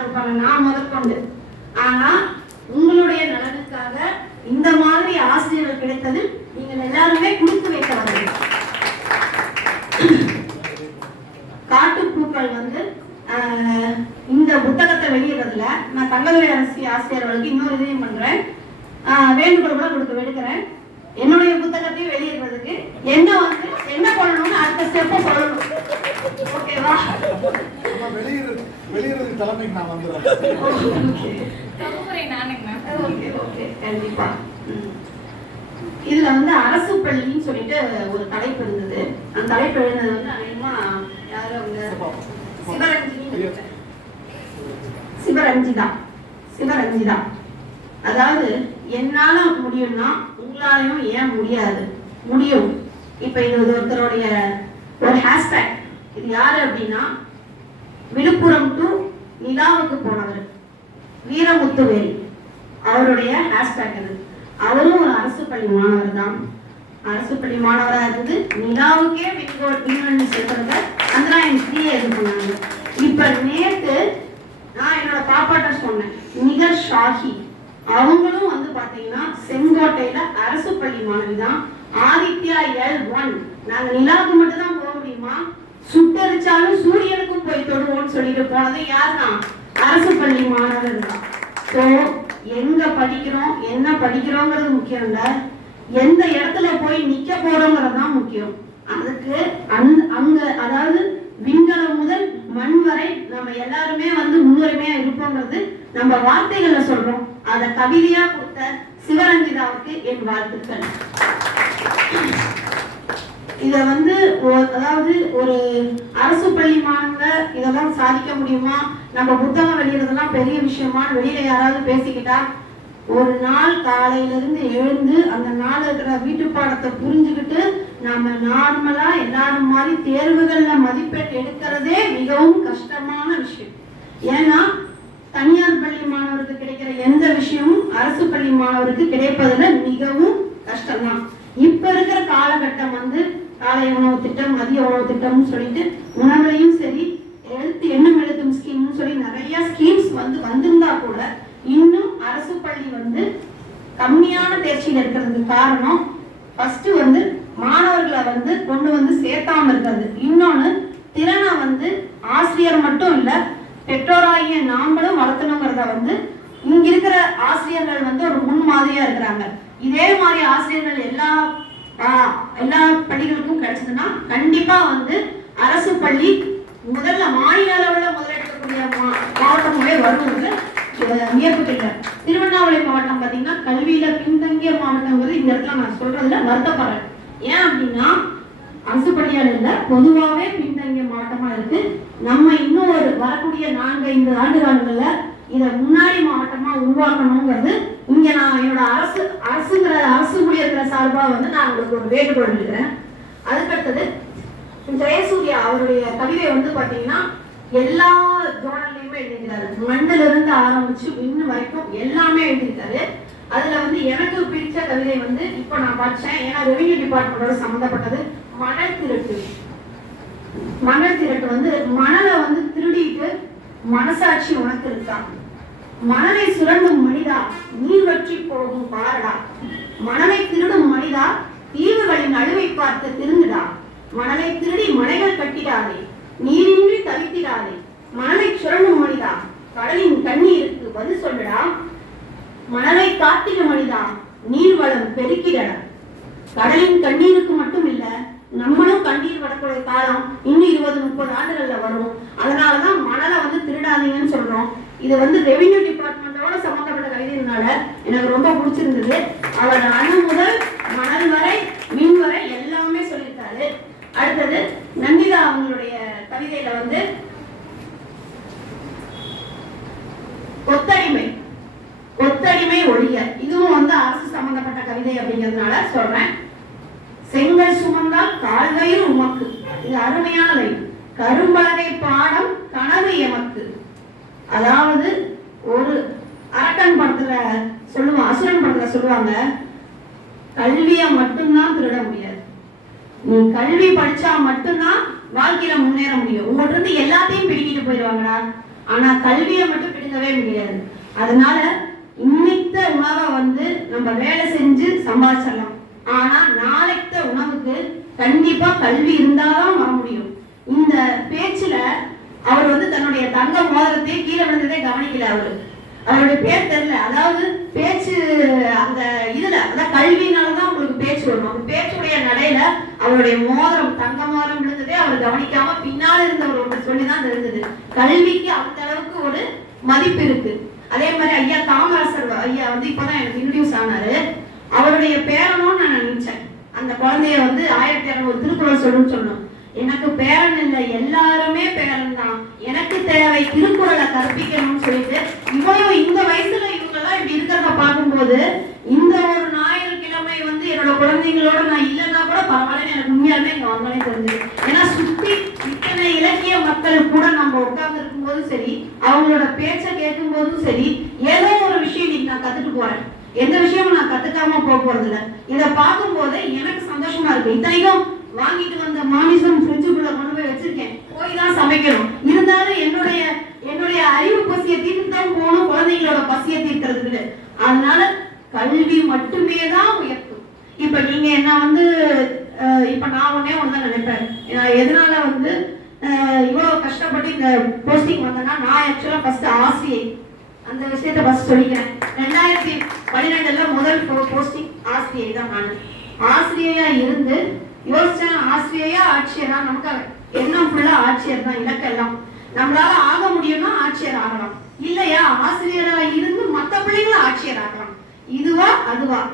இருப்பாங்க. நான் முதற்கொண்டு. ஆனா உங்களுடைய நலனுக்காக இந்த மாதிரி ஆசிரியர்கள் கிடைத்தது நீங்கள் எல்லாருமே கொடுத்து வைத்தவர்கள். காட்டுப்பூக்கள் வந்து ஆஹ், இந்த புத்தகத்தை வெளியிடுறதுல நான் தங்கதுரை அரசு ஆசிரியர்களுக்கு இன்னொரு இதையும் பண்றேன். ஆஹ், வேண்டுகோள் கூட கொடுக்க எடுக்கிறேன் என்னுடைய புத்தகத்தையும் வெளியிடுறதுக்கு என்ன வந்து என்ன பண்ணணும்னு நான் வந்துடுறேன். இதுல வந்து அரசு பள்ளின்னு சொல்லிட்டு ஒரு தலைப்பு இருந்தது. அந்த தலைப்பு எழுந்தது வந்து அநேகமா யாரு அவங்க சிவரஞ்சினி. சிவரஞ்சிதா. சிவரஞ்சிதா. அதாவது என்னால முடியும்னா உங்களாலையும் ஏன் முடியாது? முடியும். இப்ப இது ஒரு ஒருத்தருடைய ஒரு ஹேஷ்டேக் இது யாரு அப்படின்னா விழுப்புரம் டு நிலாவுக்கு போனவர். வீரமுத்துவேல். அவருடைய ஹேஷ்டேக் அது. அவரும் ஒரு அரசு பள்ளி மாணவர் தான். அரசு பள்ளி மாணவரா இருந்து நிலாவுக்கே விண்கோ விண்வெளி செல்றத சந்திராயன் என் இது பண்ணாங்க. இப்போ நேத்து நான் என்னோட பாப்பாட்ட சொன்னேன் நிகர் ஷாஹி அவங்களும் வந்து பாத்தீங்கன்னா செங்கோட்டையில அரசு பள்ளி மாணவி தான். ஆதித்யா எல் ஒன் நாங்கள் நிலாவுக்கு மட்டும் தான் போக முடியுமா? சுட்டரிச்சாலும் சூரியனுக்கும் போய் தொடுவோம்னு சொல்லிட்டு போனது யாருன்னா? அரசு பள்ளி மாணவர் தான். ஸோ எங்க படிக்கிறோம் என்ன படிக்கிறோங்கிறது முக்கியம் இல்ல. எந்த இடத்துல போய் நிக்க போறோங்கிறது தான் முக்கியம். அதுக்கு அந் அங்க அதாவது விண்கலம் முதல் மண் வரை நம்ம எல்லாருமே வந்து முன்னுரிமையா இருப்போங்கிறது நம்ம வார்த்தைகள்ல சொல்றோம். அதை கவிதையா கொடுத்த சிவரஞ்சிதாவுக்கு என் வாழ்த்துக்கள். இதை வந்து அதாவது ஒரு அரசு பள்ளி மாணவங்க இதெல்லாம் சாதிக்க முடியுமா? நம்ம புத்தகம் வெளியிறதெல்லாம் பெரிய விஷயமா வெளியில யாராவது பேசிக்கிட்டா ஒரு நாள் காலையில இருந்து எழுந்து அந்த நாள் இருக்கிற வீட்டு பாடத்தை புரிஞ்சுக்கிட்டு நாம நார்மலா எல்லாரும் மாதிரி தேர்வுகள்ல மதிப்பெண் எடுக்கிறதே மிகவும் கஷ்டமான விஷயம். ஏன்னா தனியார் பள்ளி மாணவருக்கு கிடைக்கிற எந்த விஷயமும் அரசு பள்ளி மாணவருக்கு கிடைப்பதுல மிகவும் கஷ்டம்தான். இப்ப இருக்கிற காலகட்டம் வந்து காலை உணவு திட்டம் மதிய உணவு திட்டம்னு சொல்லிட்டு உணவுலையும் சரி எழுத்து எண்ணம் எழுத்தும் ஸ்கீம்னு சொல்லி நிறைய ஸ்கீம்ஸ் வந்து வந்திருந்தா கூட இன்னும் அரசு பள்ளி வந்து கம்மியான தேர்ச்சியில் இருக்கிறதுக்கு காரணம் ஃபர்ஸ்ட் வந்து மாணவர்களை வந்து கொண்டு வந்து சேர்த்தாம இருக்கிறது. இன்னொன்று திறனை வந்து ஆசிரியர் மட்டும் இல்லை பெற்றோராகிய நாமளும் வளர்த்தணுங்கிறத வந்து இங்க இருக்கிற ஆசிரியர்கள் வந்து ஒரு முன்மாதிரியா இருக்கிறாங்க. இதே மாதிரி ஆசிரியர்கள் எல்லா எல்லா பள்ளிகளுக்கும் கிடைச்சதுன்னா கண்டிப்பா வந்து அரசு பள்ளி முதல்ல மாநில அளவில் முதலெடுக்கக்கூடிய மா- வருவது அஹ், திருவண்ணாமலை மாவட்டம் பார்த்தீங்கன்னா கல்வியில பின்தங்கிய மாவட்டங்கிறது இந்த இடத்துல நான் சொல்றதுல வருத்தப்படுறேன். ஏன் அப்படின்னா அரசு பள்ளியால் இல்லை பொதுவாகவே பின்தங்கிய மாவட்டமாக இருக்கு. நம்ம இன்னும் ஒரு வரக்கூடிய நான்கு ஐந்து ஆண்டு காலங்களில் இதை முன்னாடி மாவட்டமாக உருவாக்கணுங்கிறது இங்க நான் என்னோட அரசு அரசுங்கிற அரசு ஊழியர்கிற சார்பா வந்து நான் உங்களுக்கு ஒரு வேண்டுகோள் எழுதுறேன் அதுக்கடுத்தது ஜெயசூர்யா அவருடைய கவிதை வந்து பாத்தீங்கன்னா எல்லா ஜோனல்லையுமே எழுதியிருக்காரு. மண்ணில இருந்து ஆரம்பிச்சு இன்னும் வரைக்கும் எல்லாமே எழுதியிருக்காரு. அதுல வந்து எனக்கு பிடிச்ச கவிதை வந்து இப்போ நான் படிச்சேன். ஏன்னா ரெவென்யூ டிபார்ட்மெண்டோட சம்மந்தப்பட்டது மணல் திருட்டு. மணல் திருட்டு வந்து மணலை வந்து திருடிட்டு மனசாட்சி உனக்கு இருக்கான் மணலை சுரண்டும் மனிதா நீர் வற்றி போகும் பாரடா மணலை திருடும் மனிதா தீவுகளின் அழுவை பார்த்து திருந்துடா. மணலை திருடி மனைகள் கட்டிடாதே நீரின்றி தவித்திடாதே. மணலை சுரண்டும் மனிதா கடலின் கண்ணீருக்கு பதில் சொல்லுடா. மணலை காத்திட மனிதா நீர் வளம் பெருக்கிடடா. கடலின் கண்ணீருக்கு மட்டும் இல்ல நம்மளும் கண்ணீர் வரக்கூடிய காலம் இன்னும் இருபது முப்பது ஆண்டுகள்ல வரும். அதனாலதான் மணலை வந்து திருடாதீங்கன்னு சொல்றோம். இது வந்து ரெவென்யூ டிபார்ட்மெண்ட்டோட சம்மந்தப்பட்ட கவிதைனால எனக்கு ரொம்ப பிடிச்சிருந்தது. அவர் அணு முதல் மணல் வரை மின் வரை எல்லாமே சொல்லியிருக்காரு. அடுத்தது நந்திதா அவங்களுடைய கவிதையில வந்து ஒத்தடிமை ஒத்தடிமை ஒழிய. இதுவும் வந்து அரசு சம்பந்தப்பட்ட கவிதை அப்படிங்கிறதுனால சொல்றேன். செங்கல் சுமந்தால் கால்வயிறு உமக்கு. இது அருமையான லைன். கரும்பலகை பாடம் கனவு எமக்கு. அதாவது ஒரு அரக்கன் படத்துல சொல்லுவான் அசுரன் படத்துல சொல்லுவாங்க கல்வியை மட்டும்தான் திருட முடியாது. நீ கல்வி படிச்சா மட்டும்தான் வாழ்க்கையில முன்னேற முடியும். உங்கள்ட்ட இருந்து எல்லாத்தையும் பிடிக்கிட்டு போயிடுவாங்கடா. ஆனா கல்வியை மட்டும் பிடுங்கவே முடியாது. அதனால இன்னித்த உணவை வந்து நம்ம வேலை செஞ்சு சம்பாதிச்சிடலாம். ஆனா நாளைத்த உணவுக்கு கண்டிப்பா கல்வி இருந்தாதான் வர முடியும். இந்த பே அவர் வந்து தன்னுடைய தங்க மோதிரத்தையே கீழே விழுந்ததே கவனிக்கல அவரு. அவருடைய பேர் தெரியல. அதாவது பேச்சு அந்த இதுல அதான் கல்வினாலதான் உங்களுக்கு பேச்சு வரும். அந்த பேச்சுடைய நடையில அவருடைய மோதிரம் தங்க மோதிரம் விழுந்ததே அவர் கவனிக்காம பின்னால இருந்தவர் ஒன்று சொல்லிதான் தெரிஞ்சது. கல்விக்கு அந்த அளவுக்கு ஒரு மதிப்பு இருக்கு. அதே மாதிரி ஐயா காமராசர் ஐயா வந்து இப்பதான் எனக்கு இன்ட்ரடியூஸ் ஆனாரு. அவருடைய பேரனும் நான் நினைச்சேன். அந்த குழந்தைய வந்து ஆயிரத்தி இரநூறு திருக்குறள் சொல்லுன்னு சொன்னோம். எனக்கு பேரன் இல்லை எல்லாருமே பேரன் தான். எனக்கு தேவை திருக்குறளை கற்பிக்கணும்னு சொல்லிட்டு இவ்வளவு இந்த வயசுல இவங்கெல்லாம் இப்படி இருக்கிறத பார்க்கும்போது இந்த ஒரு ஞாயிற்றுக்கிழமை வந்து என்னோட குழந்தைங்களோட நான் இல்லைன்னா கூட பரவாயில்ல எனக்கு உண்மையாலுமே இங்க வந்தோடனே தெரிஞ்சு ஏன்னா சுத்தி இத்தனை இலக்கிய மக்கள் கூட நம்ம உட்கார்ந்து இருக்கும்போதும் சரி அவங்களோட பேச்சை கேட்கும் போதும் சரி ஏதோ ஒரு விஷயம் இன்னைக்கு நான் கத்துட்டு போறேன். எந்த விஷயமும் நான் கத்துக்காம போக போறது இல்லை இதை பார்க்கும்போது எனக்கு சந்தோஷமா இருக்கு. இத்தனைக்கும் வாங்கிட்டு வந்த மாமிசம் ஃப்ரிட்ஜுக்குள்ள கொண்டு போய் வச்சிருக்கேன். போய் தான் சமைக்கணும். இருந்தாலும் என்னுடைய என்னுடைய அறிவு பசியை தீர்த்து தான் போகணும். குழந்தைங்களோட பசியை தீர்க்கிறதுக்கு அதனால கல்வி மட்டுமே தான் உயர்த்தும் இப்ப நீங்க என்ன வந்து இப்ப நான் ஒன்னே ஒன்று தான் நினைப்பேன். நான் எதனால வந்து இவ்வளோ இவ்வளவு கஷ்டப்பட்டு இந்த போஸ்டிங் வந்தேன்னா நான் ஆக்சுவலா ஃபர்ஸ்ட் ஆசிரியை. அந்த விஷயத்த ஃபர்ஸ்ட் சொல்லிக்கிறேன். ரெண்டாயிரத்தி பன்னிரெண்டுல முதல் போஸ்டிங் ஆசிரியை தான் நான். ஆசிரியையா இருந்து யோசிச்சேன் ஆசிரியரா ஆட்சியரா? நமக்கு எண்ணம் ஃபுல்லா ஆட்சியர் தான் இலக்கெல்லாம். நம்மளால ஆக முடியும்னா ஆட்சியர் ஆகலாம். இல்லையா? ஆசிரியரா இருந்து மத்த பிள்ளைங்களும் ஆட்சியர் ஆகலாம். இதுவா அதுவா?